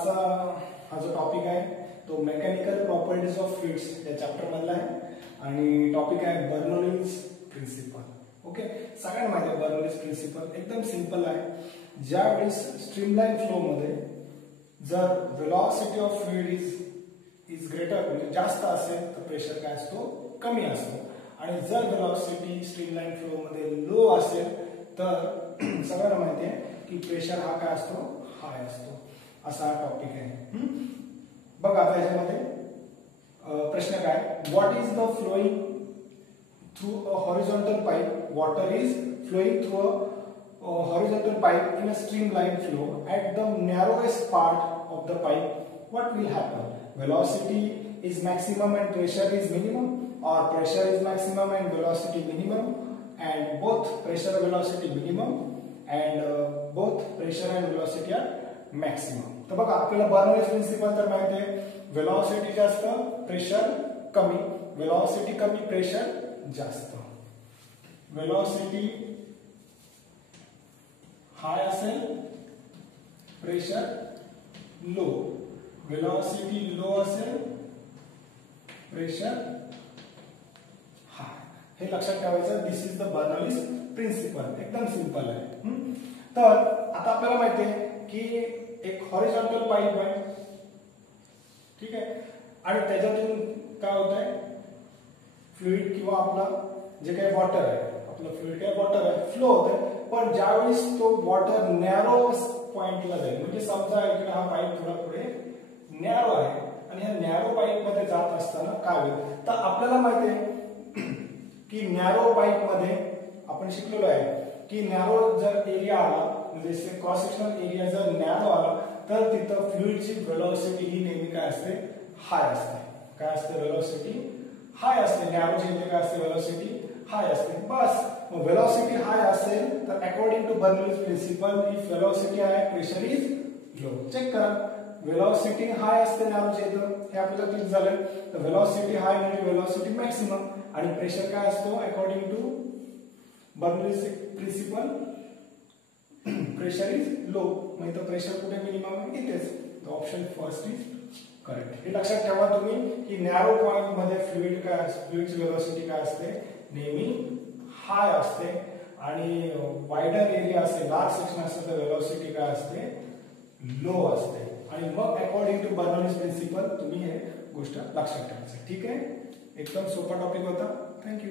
आजचा हा जो टॉपिक आहे तो मेकॅनिकल प्रॉपर्टीज ऑफ फ्लुइड्स या चॅप्टर मधला आहे आणि टॉपिक आहे बर्नौलीज प्रिन्सिपल. ओके, सगळ्यांना माहिती आहे बर्नौलीज प्रिन्सिपल एकदम सिंपल आहे. ज्यावेळेस स्ट्रीमलाईन फ्लो मध्ये जर velocity of fluid is greater म्हणजे जास्त असेल तर प्रेशर काय असतो कमी असतो आणि जर वेलॉसिटी स्ट्रीमलाईन फ्लो मध्ये लो असेल तर सगळ्यांना माहिती आहे की प्रेशर हा काय असतो हाय असतो. असा हा टॉपिक आहे. बघा आता याच्यामध्ये प्रश्न काय, what is the flowing through a horizontal pipe, water is flowing through a horizontal pipe in a streamline flow at the narrowest part of the pipe, what will happen? Velocity is maximum and pressure is minimum, or pressure is maximum and velocity minimum, and both pressure velocity minimum and both pressure and velocity are maximum. तर बघा आपल्याला Bernoulli's principal तर माहिती आहे, velocity जास्त pressure कमी, velocity कमी pressure जास्त. वेलॉसिटी हाय असेल प्रेशर लो, वेलॉसिटी लो असेल प्रेशर हाय. हे लक्षात ठेवायचं. दिस इज द बर्नौलीज प्रिन्सिपल. एकदम सिंपल आहे. तर आता आपल्याला माहिती आहे की एक हॉरिझॉन्टल पाईप आहे, ठीक आहे, आणि त्याच्यातून काय होत आहे फ्लुइड किंवा आपला जे काही वॉटर आहे, आपलं फ्लुइड काय वॉटर आहे फ्लो होत आहे. पण ज्यावेळेस तो वॉटर नॅरो पॉइंटला जाईल, म्हणजे समजा इकडे हा पाईप थोडा पुढे नॅरो आहे आणि ह्या नॅरो पाईप मध्ये जात असताना काय होईल, तर आपल्याला माहिती आहे की नॅरो पाईप मध्ये आपण शिकलेलो आहे की नॅरो जर एरिया आला म्हणजे क्रॉस सेक्शनल एरिया जर नॅरो आला तर तिथं फ्लुइडची वेलॉसिटी ही नेहमी काय असते हाय असते. काय असते वेलॉसिटी हाय असते. नॅरोच्या इथे काय असते वेलॉसिटी हाय असते. बस मग वेलॉसिटी हाय असेल तर according to Bernoulli's principle if velocity high pressure is low. Check करा, वेलॉसिटी हाय असते नॅरोच्या इथं, हे आपल्याला क्लिक झालं. तर वेलॉसिटी हाय म्हणजे वेलॉसिटी मॅक्सिमम आणि प्रेशर काय असतो according to Bernoulli's principle pressure is low. म्हणजे तो प्रेशर कुठे मिनिमम आहे इथेच. तर ऑप्शन फर्स्ट इज करेक्ट. हे लक्षात ठेवा तुम्ही की नॅरो पॉइंट मध्ये फ्लुइड काय फ्लुइडची वेलॉसिटी काय असते नेहमी हाय असते आणि वाइडर एरिया असते लार्ज सेक्शन असते तर वेलॉसिटी काय असते लो असते. आणि मग अकॉर्डिंग टू बर्नौलीज प्रिन्सिपल तुम्ही हे गोष्ट लक्षात ठेवायचं. ठीक आहे, एकदम सोपा टॉपिक होता. थँक्यू.